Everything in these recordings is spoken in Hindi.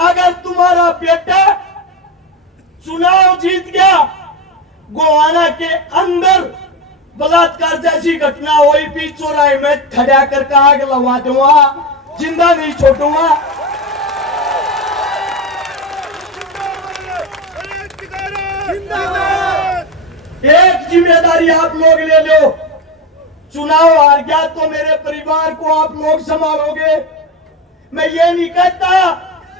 अगर तुम्हारा बेटा चुनाव जीत गया, गोवाना के अंदर बलात्कार जैसी घटना हुई, बीच चौराहे में खड़ा करके आग लगा दूंगा, जिंदा नहीं छोड़ूंगा। एक जिम्मेदारी आप लोग ले लो, चुनाव हार गया तो मेरे परिवार को आप लोग संभालोगे। मैं ये नहीं कहता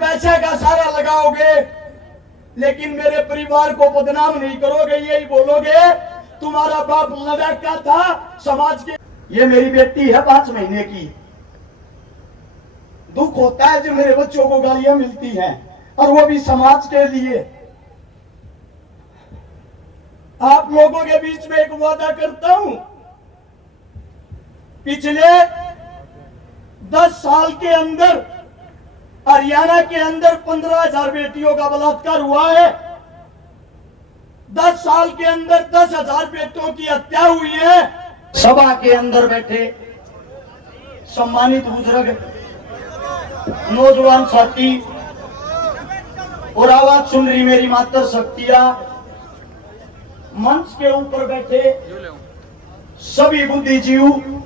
पैसे का सारा लगाओगे, लेकिन मेरे परिवार को बदनाम नहीं करोगे। यही बोलोगे तुम्हारा बाप लड़का था समाज के। ये मेरी बेटी है 5 महीने की। दुख होता है जो मेरे बच्चों को गालियां मिलती हैं, और वो भी समाज के लिए। आप लोगों के बीच में एक वादा करता हूं, पिछले 10 साल के अंदर हरियाणा के अंदर 15,000 बेटियों का बलात्कार हुआ है। 10 साल के अंदर 10,000 बेटियों की हत्या हुई है। सभा के अंदर बैठे सम्मानित बुजुर्ग, नौजवान साथी और आवाज सुन रही मेरी माता शक्तियां, मंच के ऊपर बैठे सभी बुद्धिजीव,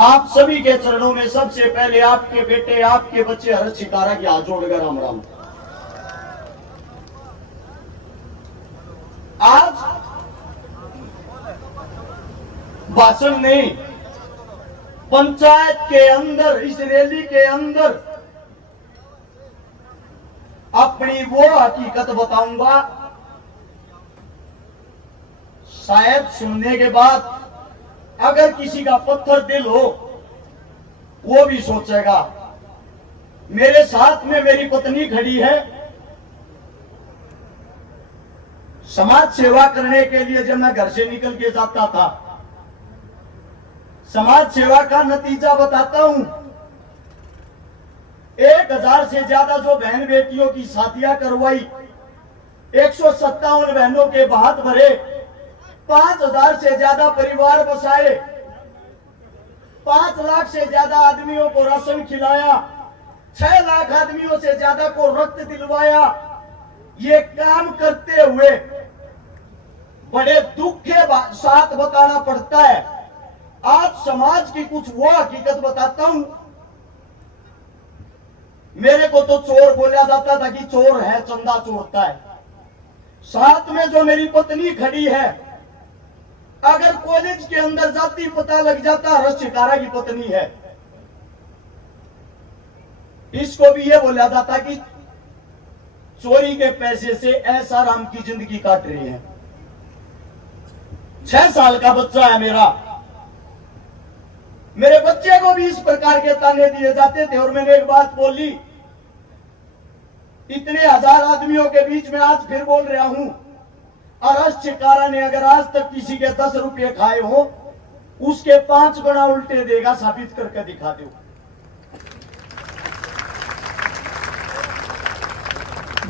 आप सभी के चरणों में सबसे पहले आपके बेटे, आपके बच्चे हर्ष शिकारा की हाथ जोड़कर राम राम। आज भाषण में पंचायत के अंदर, इस रैली के अंदर अपनी वो हकीकत बताऊंगा, शायद सुनने के बाद अगर किसी का पत्थर दिल हो वो भी सोचेगा। मेरे साथ में मेरी पत्नी खड़ी है। समाज सेवा करने के लिए जब मैं घर से निकल के जाता था, समाज सेवा का नतीजा बताता हूं। 1000 से ज्यादा जो बहन बेटियों की शादियां करवाई, 157 बहनों के हाथ भरे, 5,000 से ज्यादा परिवार बसाए, 5 लाख से ज्यादा आदमियों को राशन खिलाया, 6 लाख आदमियों से ज्यादा को रक्त दिलवाया। ये काम करते हुए बड़े दुख के साथ बताना पड़ता है। आज समाज की कुछ वो हकीकत बताता हूं। मेरे को तो चोर बोला जाता था कि चोर है, चंदा चोरता है। साथ में जो मेरी पत्नी खड़ी है, अगर कॉलेज के अंदर जाती पता लग जाता हर्ष शिकारा की पत्नी है। इसको भी ये बोला जाता कि चोरी के पैसे से ऐसा राम की जिंदगी काट रही है। 6 साल का बच्चा है मेरा। मेरे बच्चे को भी इस प्रकार के ताने दिए जाते थे। और मैंने एक बात बोली, इतने 1000 आदमियों के बीच में आज फिर बोल रहा हूं, हर्ष शिकारा ने अगर आज तक किसी के 10 रुपये खाए हो, उसके 5 गुना उल्टे देगा। साबित करके दिखा दो।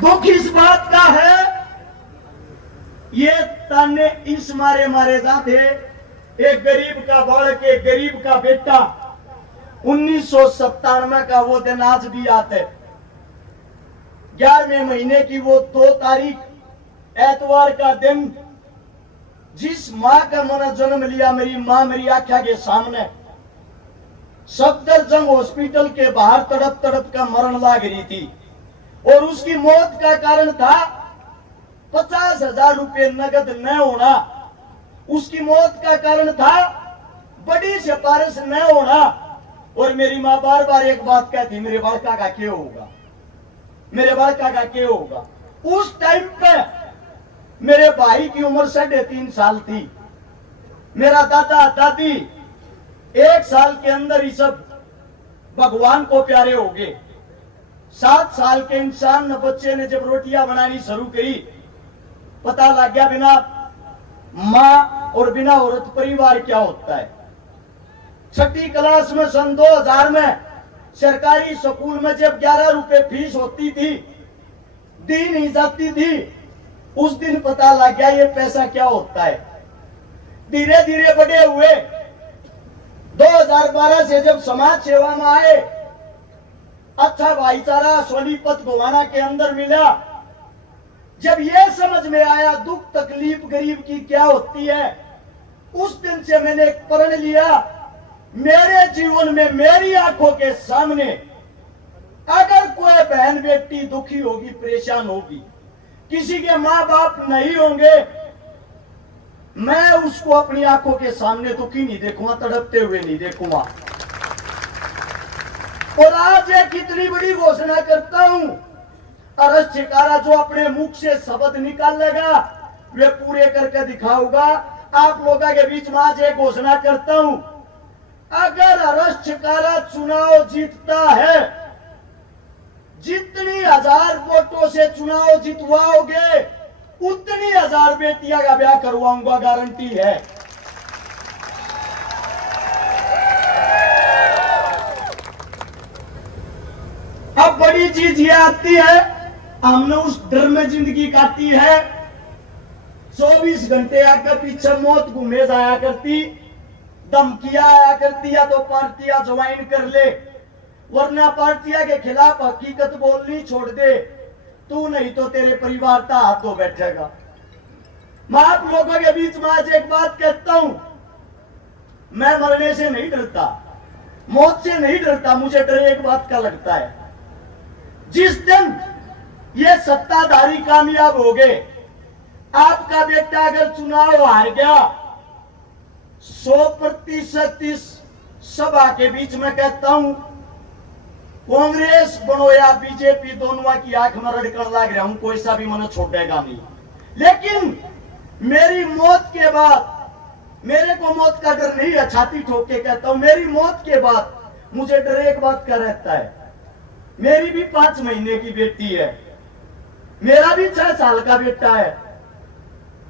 दुख इस बात का है, ये ताने इस मारे जाते। एक गरीब का बालक, एक गरीब का बेटा, 1997 का वो दिन आज भी आता है। 11वें महीने की वो 2 तारीख एतवार का दिन, जिस मां का मैंने जन्म लिया, मेरी मां मेरी आंखों के सामने सफदरजंग हॉस्पिटल के बाहर तड़प तड़प का मरण लाग रही थी। और उसकी मौत का कारण था 50,000 रुपये नगद न होना। उसकी मौत का कारण था बड़ी सिफारिश न होना। और मेरी मां बार बार एक बात कहती, मेरे बालका का क्या होगा, मेरे बालका का क्या होगा। उस टाइम पे मेरे भाई की उम्र 3.5 साल थी। मेरा दादा दादी 1 साल के अंदर ही सब भगवान को प्यारे हो गए। 7 साल के इंसान बच्चे ने जब रोटियां बनानी शुरू करी, पता लग गया बिना मां और बिना औरत परिवार क्या होता है। 6ठी क्लास में सन 2000 में सरकारी स्कूल में जब 11 रुपए फीस होती थी, दी नहीं जाती थी, उस दिन पता लग गया ये पैसा क्या होता है। धीरे धीरे बड़े हुए। 2012 से जब समाज सेवा में आए, अच्छा भाईचारा सोनीपत गोवाना के अंदर मिला। जब ये समझ में आया दुख तकलीफ गरीब की क्या होती है, उस दिन से मैंने एक प्रण लिया, मेरे जीवन में मेरी आंखों के सामने अगर कोई बहन बेटी दुखी होगी, परेशान होगी, किसी के माँ बाप नहीं होंगे, मैं उसको अपनी आंखों के सामने दुखी नहीं देखूंगा, तड़पते हुए नहीं देखूंगा। और आज एक इतनी बड़ी घोषणा करता हूं, अरस छिकारा जो अपने मुख से शब्द निकालेगा वे पूरे करके दिखाऊंगा। आप लोगों के बीच में आज एक घोषणा करता हूं, अगर अरस छिकारा चुनाव जीतता है, जितनी 1000 वोटों से चुनाव जितवाओगे उतनी 1000 बेटियां का ब्याह करवाऊंगा, गारंटी है। अब बड़ी चीज ये आती है, हमने उस डर में जिंदगी काटी है। 24 घंटे आगे पीछे मौत घूमे जाया करती, धमकियां आया करती, या तो पार्टियां ज्वाइन कर ले, वरना पार्टियां के खिलाफ हकीकत बोलनी छोड़ दे, तू नहीं तो तेरे परिवार का हाथ धो बैठेगा। मैं आप लोगों के बीच में आज एक बात कहता हूं, मैं मरने से नहीं डरता, मौत से नहीं डरता, मुझे डर एक बात का लगता है, जिस दिन ये सत्ताधारी कामयाब हो गए, आपका बेटा अगर चुनाव हार गया, 100% इस सभा के बीच में कहता हूं, कांग्रेस बनो या बीजेपी, दोनों की आंख में रड़कन लग रहा हूं, कोई सा भी मन छोड़ेगा नहीं। लेकिन मेरी मौत के बाद, मेरे को मौत का डर नहीं है, छाती ठोक के कहता हूं, मेरी मौत के बाद मुझे डर एक बात का रहता है, मेरी भी 5 महीने की बेटी है, मेरा भी 6 साल का बेटा है,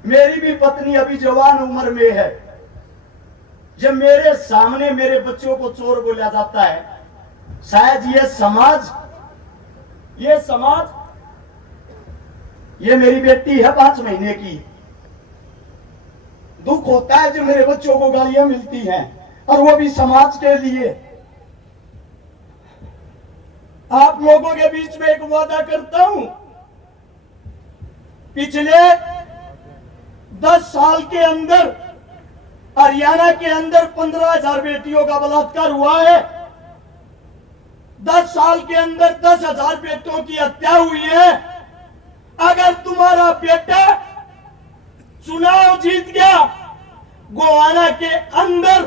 मेरी भी पत्नी अभी जवान उम्र में है। जब मेरे सामने मेरे बच्चों को चोर बोला जाता है, शायद ये समाज, ये मेरी बेटी है 5 महीने की, दुख होता है जो मेरे बच्चों को गालियां मिलती हैं, और वो भी समाज के लिए। आप लोगों के बीच में एक वादा करता हूं, पिछले 10 साल के अंदर हरियाणा के अंदर 15,000 बेटियों का बलात्कार हुआ है, 10 साल के अंदर 10,000 बेटों की हत्या हुई है। अगर तुम्हारा बेटा चुनाव जीत गया, गोवाना के अंदर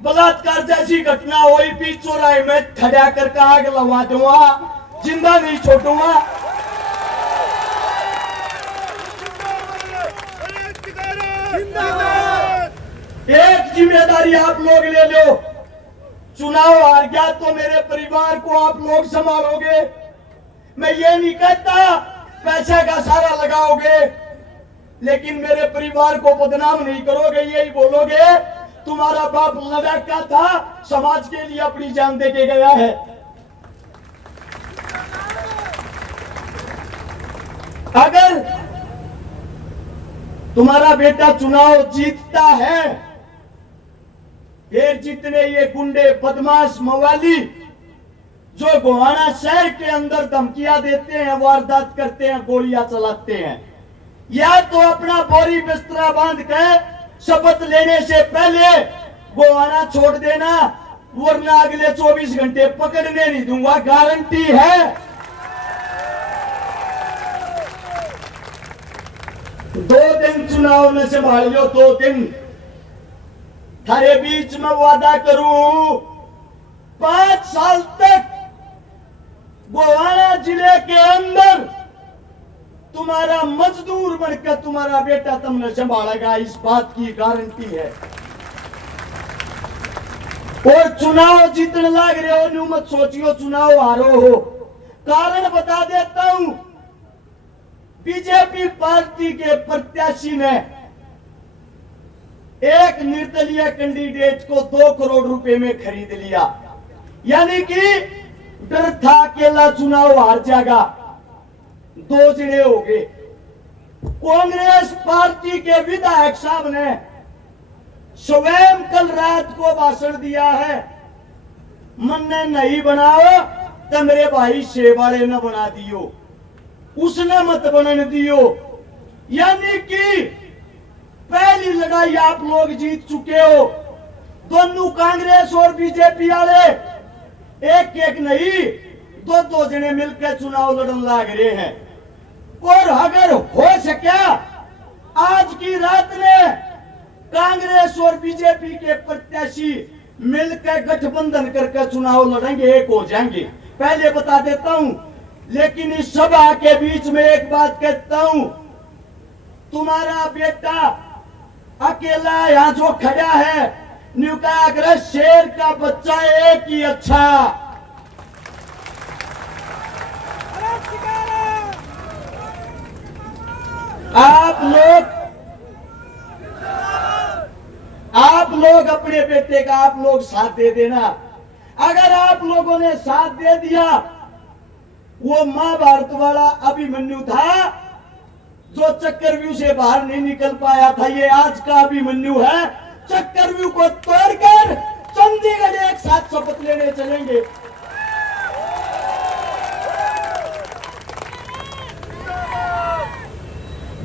बलात्कार जैसी घटना हुई, बीच चौराहे में खड़ा कर आग लगा दूंगा, जिंदा नहीं छोड़ूंगा। एक जिम्मेदारी आप लोग ले लो, चुनाव हार गया तो मेरे परिवार को आप लोग संभालोगे। मैं ये नहीं कहता पैसे का सारा लगाओगे, लेकिन मेरे परिवार को बदनाम नहीं करोगे, यही बोलोगे तुम्हारा बाप लड़का था, समाज के लिए अपनी जान दे के गया है। अगर तुम्हारा बेटा चुनाव जीतता है, फिर जितने ये गुंडे बदमाश मवाली जो गोवाना शहर के अंदर धमकियां देते हैं, वारदात करते हैं, गोलियां चलाते हैं, या तो अपना बोरी बिस्तरा बांध के शपथ लेने से पहले गोवाना छोड़ देना, वरना अगले 24 घंटे पकड़ने नहीं दूंगा, गारंटी है। 2 दिन चुनाव में संभाल लो, 2 दिन थारे बीच में वादा करूं, 5 साल तक गोवाना जिले के अंदर तुम्हारा मजदूर बनकर तुम्हारा बेटा तुमने संभालेगा, इस बात की गारंटी है। और चुनाव जीतने लग रहे हो, न्यू मत सोचियो चुनाव हारो हो। कारण बता देता हूं, बीजेपी पार्टी के प्रत्याशी ने एक निर्दलीय कैंडिडेट को 2 करोड़ रुपए में खरीद लिया, यानी कि डर था अकेला चुनाव हार जाएगा, 2 जने हो गए। कांग्रेस पार्टी के विधायक साहब ने स्वयं कल रात को भाषण दिया है, मन ने नहीं बनाओ, तो मेरे भाई शेवाड़े न बना दियो, उसने मत बनने दियो। यानी कि पहली लड़ाई आप लोग जीत चुके हो। दोनों कांग्रेस और बीजेपी वाले एक एक नहीं, दो दो जने मिलकर चुनाव लड़न लाग रहे हैं। और अगर हो सके आज की रात में कांग्रेस और बीजेपी के प्रत्याशी मिलकर गठबंधन करके चुनाव लड़ेंगे, एक हो जाएंगे, पहले बता देता हूं। लेकिन इस सभा के बीच में एक बात कहता हूं, तुम्हारा बेटा अकेला यहां जो खड़ा है, न्यूकाग्रह शेर का बच्चा एक ही अच्छा। आप लोग अपने बेटे का आप लोग साथ दे देना। अगर आप लोगों ने साथ दे दिया, वो महाभारत वाला अभिमन्यु था जो चक्रव्यूह से बाहर नहीं निकल पाया था, ये आज का अभिमन्यु है। चक्रव्यूह को तोड़कर चंडीगढ़ एक साथ शपथ लेने चलेंगे।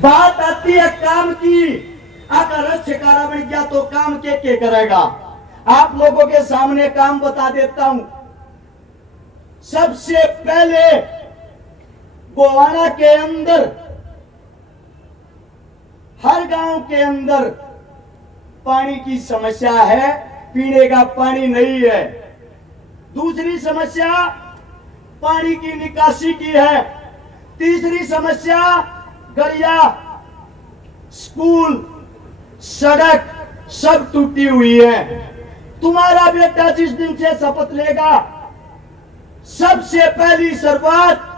बात आती है काम की, अगर शिकारा बन गया तो काम के करेगा। आप लोगों के सामने काम बता देता हूं। सबसे पहले गोवाना के अंदर, हर गांव के अंदर पानी की समस्या है, पीने का पानी नहीं है। दूसरी समस्या पानी की निकासी की है। तीसरी समस्या गलिया, स्कूल, सड़क सब टूटी हुई है। तुम्हारा बेटा जिस दिन से शपथ लेगा, सबसे पहली शुरुआत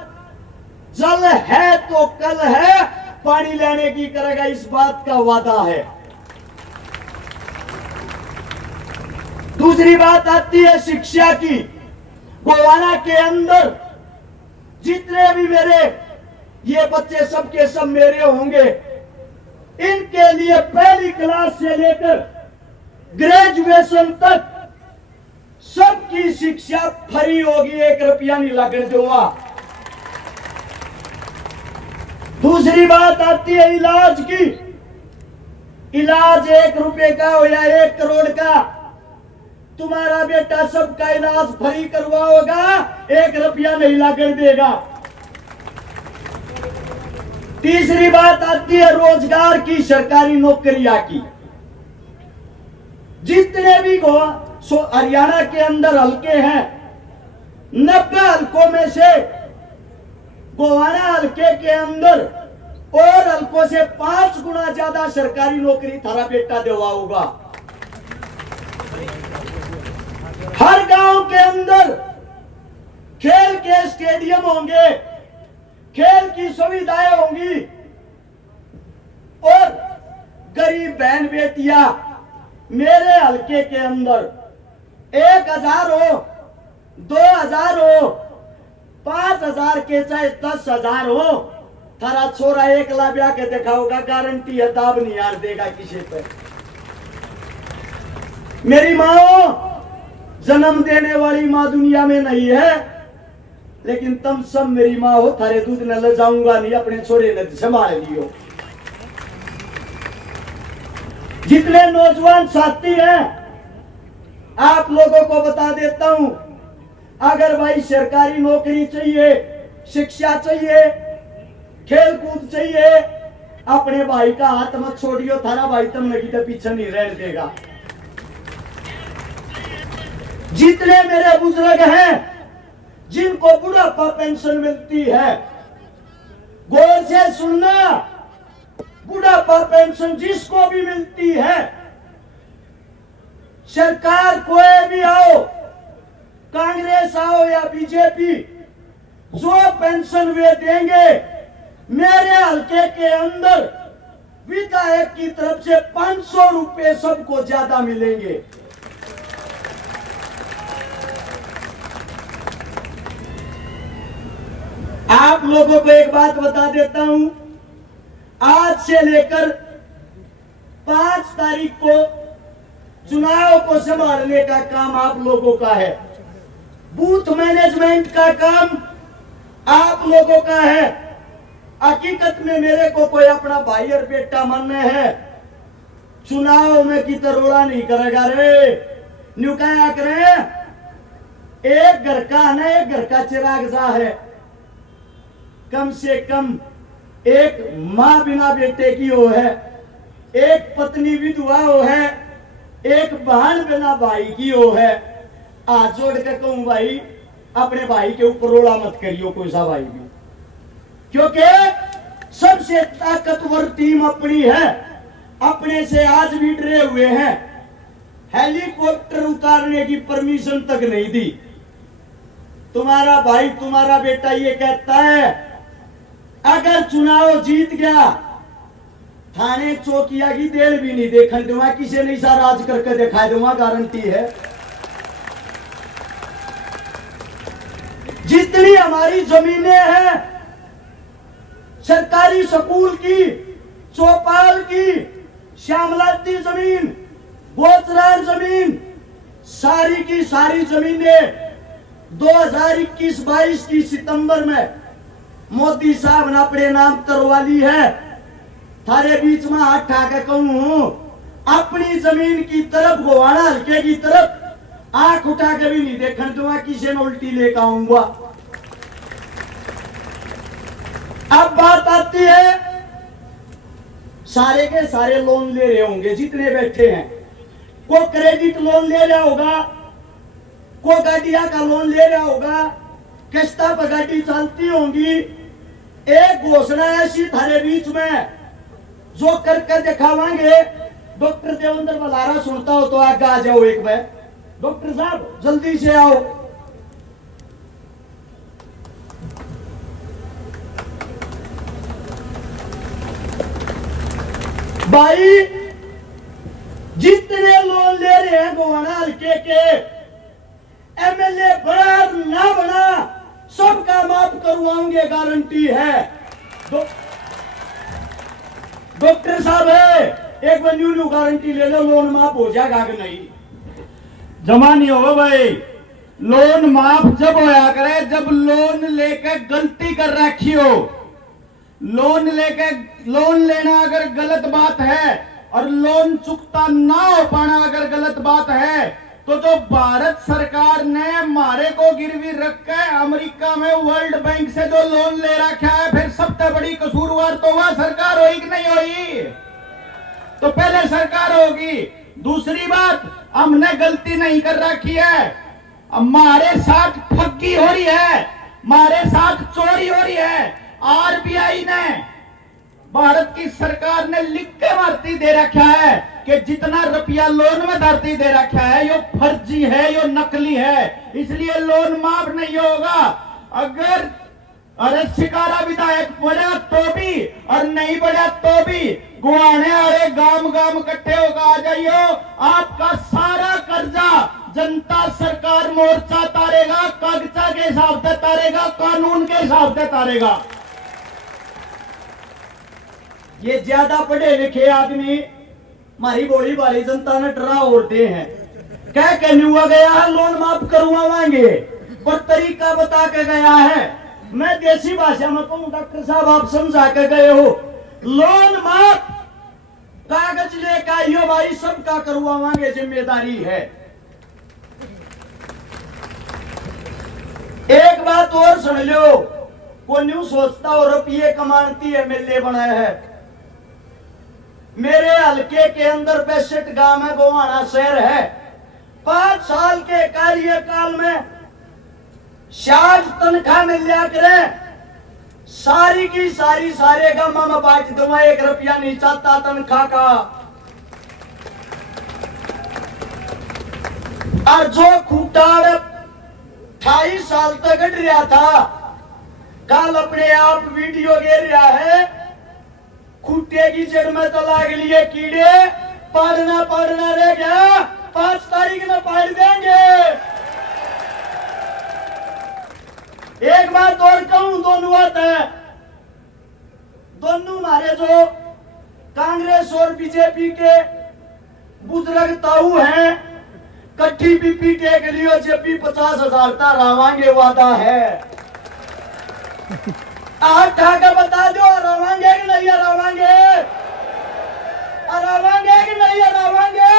जल है तो कल है पानी लेने की करेगा, इस बात का वादा है। दूसरी बात आती है शिक्षा की। गोवाना के अंदर जितने भी मेरे ये बच्चे सबके सब मेरे होंगे, इनके लिए पहली क्लास से लेकर ग्रेजुएशन तक सबकी शिक्षा फ्री होगी, 1 रुपया नहीं लगने दूंगा। दूसरी बात आती है इलाज की। इलाज 1 रुपए का हो या 1 करोड़ का, तुम्हारा बेटा सबका इलाज फ्री करवाओगा, 1 रुपया नहीं लगने देगा। तीसरी बात आती है रोजगार की, सरकारी नौकरियां की। जितने भी हरियाणा के अंदर हलके हैं, 90 हलकों में से गोवाना हलके के अंदर और हलकों से 5 गुना ज्यादा सरकारी नौकरी थारा बेटा दिलवाऊंगा। हर गांव के अंदर खेल के स्टेडियम होंगे, खेल की सुविधाएं होंगी, और गरीब बहन बेटियां मेरे हलके के अंदर 1000 हो, 2000 हो, 5000 के चाहे 10,000 हो, थारा छोरा 1 लाख ब्याह के दिखाओगा, गारंटी है, दाब नहीं यार देगा किसी पे। मेरी माँ जन्म देने वाली माँ दुनिया में नहीं है, लेकिन तुम सब मेरी माँ हो, थारे दूध न ले जाऊंगा नहीं, अपने छोरे ने संभाल लियो। जितने नौजवान साथी हैं, आप लोगों को बता देता हूं, अगर भाई सरकारी नौकरी चाहिए, शिक्षा चाहिए, खेल कूद चाहिए, अपने भाई का हाथ मत छोड़ियो, थारा भाई तुम नहीं तो पीछे नहीं रहने देगा। जितने मेरे बुजुर्ग हैं जिनको बुढ़ापा पेंशन मिलती है, गौर से सुनना, बुढ़ापा पेंशन जिसको भी मिलती है, सरकार कोई भी आओ, कांग्रेस आओ या बीजेपी, जो पेंशन वे देंगे, मेरे हलके के अंदर विधायक की तरफ से 500 रुपए सबको ज्यादा मिलेंगे। आप लोगों को एक बात बता देता हूं, आज से लेकर 5 तारीख को चुनाव को संभालने का काम आप लोगों का है। बूथ मैनेजमेंट का काम आप लोगों का है। हकीकत में मेरे को कोई अपना भाई और बेटा मानना है, चुनाव में की तरोड़ा नहीं करेगा रे। न्यू क्या करे, एक घर का ना, एक घर का चिराग जा है। कम से कम एक माँ बिना बेटे की हो है, एक पत्नी विधवा हो है, एक बहन बिना भाई की हो है। हाथ जोड़ के कहूं भाई, अपने भाई के ऊपर रोड़ा मत करियो कोई सा भाई भी, क्योंकि सबसे ताकतवर टीम अपनी है। अपने से आज भी डरे हुए हैं, हेलीकॉप्टर उतारने की परमिशन तक नहीं दी। तुम्हारा भाई, तुम्हारा बेटा ये कहता है अगर चुनाव जीत गया थाने चौकिया की देर भी नहीं देखने दूंगा, किसी नहीं सा राज करके दिखा दूंगा, गारंटी है। जितनी हमारी जमीनें हैं, सरकारी स्कूल की, चौपाल की, श्यामलाती जमीन, गोचरार जमीन, सारी की सारी जमीनें 2021-22 की सितंबर में मोदी साहब ने अपने नाम करवा ली है। थारे बीच में हाथ उठा के कहूं, अपनी जमीन की तरफ, गोवाना हल्के की तरफ आंख उठा के भी नहीं देखने दूंगा, किसी ने उल्टी लेकर आऊंगा। अब बात आती है, सारे के सारे लोन ले रहे होंगे जितने बैठे हैं। को क्रेडिट लोन ले रहा होगा, को गाड़िया का लोन ले रहा होगा, किस्ता पर गाड़ी चलती होंगी। एक घोषणा ऐसी थारे बीच में जो करके दिखावांगे। डॉक्टर देवेंद्र बलारा सुनता हो तो आगे आ जाओ एक बार। डॉक्टर साहब जल्दी से आओ। भाई जितने लोन ले रहे हैं गोवाना हल्के के, एमएलए बना ना बना सबका माफ करवाएंगे, गारंटी है। डॉक्टर साहब है, एक बार न्यू गारंटी ले लो, लोन माफ हो जाएगा कि नहीं? जमा नहीं होगा भाई। लोन माफ जब होया करे जब लोन लेके गलती कर रखी हो। लोन लेना अगर गलत बात है और लोन चुकता ना हो पाना अगर गलत बात है, तो जो भारत सरकार ने हमारे को गिरवी रख के अमेरिका में वर्ल्ड बैंक से जो लोन ले रखा है, फिर सबसे बड़ी कसूरवार तो वह सरकार होगी कि नहीं होगी? तो पहले सरकार होगी। दूसरी बात, हमने गलती नहीं कर रखी है, हमारे साथ ठगी हो रही है, हमारे साथ चोरी हो रही है। आरबीआई ने, भारत की सरकार ने लिख के भर्ती दे रखा है कि जितना रुपया लोन में धरती दे रखा है यो फर्जी है, यो नकली है, इसलिए लोन माफ नहीं होगा। अगर अरे शिकारा विधायक बढ़ा तो भी और नहीं बढ़ा तो भी गुआने अरे गांव इकट्ठे होकर आ जाइयो। आपका सारा कर्जा जनता सरकार मोर्चा तारेगा, कागजा के हिसाब से तारेगा, कानून के हिसाब से तारेगा। ये ज्यादा पढ़े लिखे आदमी हमारी बोली वाली जनता ने डरा ओढ़ते हैं। क्या कहने हुआ गया है लोन माफ करवाएंगे, पर तरीका बता के गया है। मैं देसी भाषा में कहूं, डॉक्टर साहब आप समझा के गए हो। लोन माफ, कागज लेकर आइयो भाई, सबका करवाएंगे, जिम्मेदारी है। एक बात और सुन लो, को न्यू सोचता हो रुपये कमाती है एमएलए बनाया है। मेरे हल्के के अंदर 62 गांव में गोवाना शहर है। 5 साल के कार्यकाल में 60 तनख्वाह मिल लिया करे, सारी की सारी सारे गांव में बांट दूंगा, 1 रुपया नहीं चाहता तनख्वाह का। और जो खूटाड़ 28 साल तक गढ़ रहा था, कल अपने आप वीडियो गिर रहा है, खूटे की जड़ में तो लाग लिए कीड़े, पढ़ना रह गया, 5 तारीख में पढ़ देंगे। एक बात और कहूं, दोनों बात है, दोनों हमारे जो कांग्रेस और बीजेपी के बुजुर्ग ताऊ हैं, कट्ठी बीपी टेक लियो, जब भी 50,000 का रावांगे वादा है। हाथ ठाकर बता दो, रावांगे कि नहीं रावांगे? रावांगे कि नहीं रावांगे?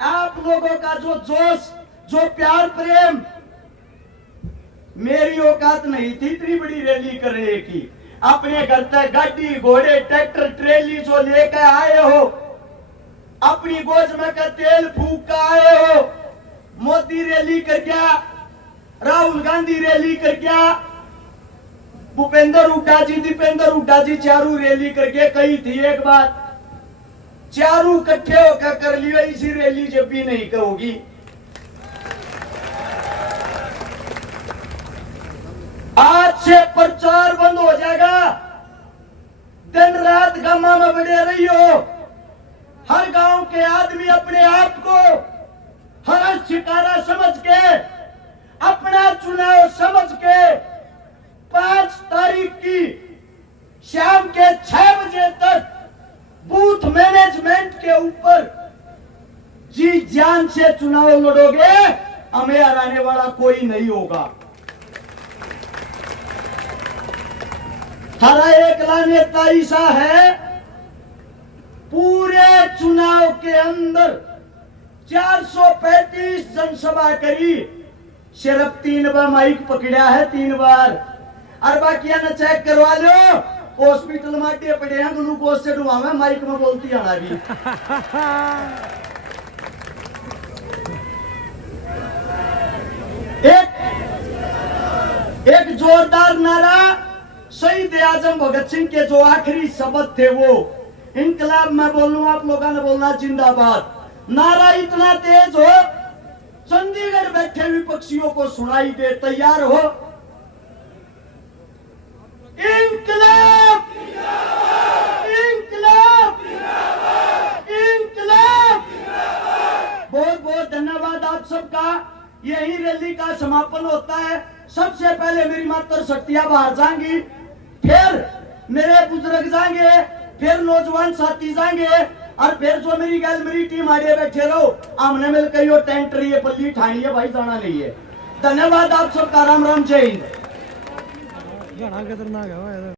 आप लोगों का जो जोश, जो प्यार प्रेम, मेरी औकात नहीं थी इतनी बड़ी रैली करने की। अपने घर तक गाड़ी घोड़े ट्रैक्टर ट्रेली जो लेकर आए हो, अपनी गोज में का तेल फूक कर आए हो। मोदी रैली कर गया, राहुल गांधी रैली कर गया, भूपेंद्र हुड्डा जी, दीपेंद्र हुड्डा जी चारू रैली करके कही थी एक बात, चारू इकट्ठे होकर कर लियो, इसी रैली जब भी नहीं कहोगी। आज से प्रचार बंद हो जाएगा। दिन रात गामा में बड़े रही हो। हर गांव के आदमी अपने आप को हर शिकारा समझ के, अपना चुनाव समझ के 5 तारीख की शाम के 6 बजे तक बूथ मैनेजमेंट के ऊपर जी जान से चुनाव लड़ोगे, हमें हराने वाला कोई नहीं होगा। हरा एक नेता ऐसा है, पूरे चुनाव के अंदर 435 जनसभा करी, सिर्फ 3 बार माइक पकड़ा है, 3 बार। और बाकी न चेक करवा लो, हॉस्पिटल में अड्डे पड़े हैं, ग्लूकोज से डुबावे, माइक में बोलती आना भी। एक जोरदार नारा शहीद आजम भगत सिंह के जो आखिरी शब्द थे वो, इनकलाब में बोलूं, आप लोगों ने बोलना जिंदाबाद। नारा इतना तेज हो, चंडीगढ़ बैठे विपक्षियों को सुनाई दे। तैयार हो? इंकलाब, इंकलाब, इंकलाब। बहुत बहुत धन्यवाद आप सबका। यही रैली का समापन होता है। सबसे पहले मेरी मातर शक्तियां बाहर जाएंगी, फिर मेरे बुजुर्ग जाएंगे, फिर नौजवान साथी जाएंगे, और फिर जो मेरी गैलरी टीम आगे बैठे रहो, आमने मिलकर यो टेंट रही है, पल्ली ठानी है भाई, जाना नहीं है। धन्यवाद आप सबका। राम राम, जय हिंद।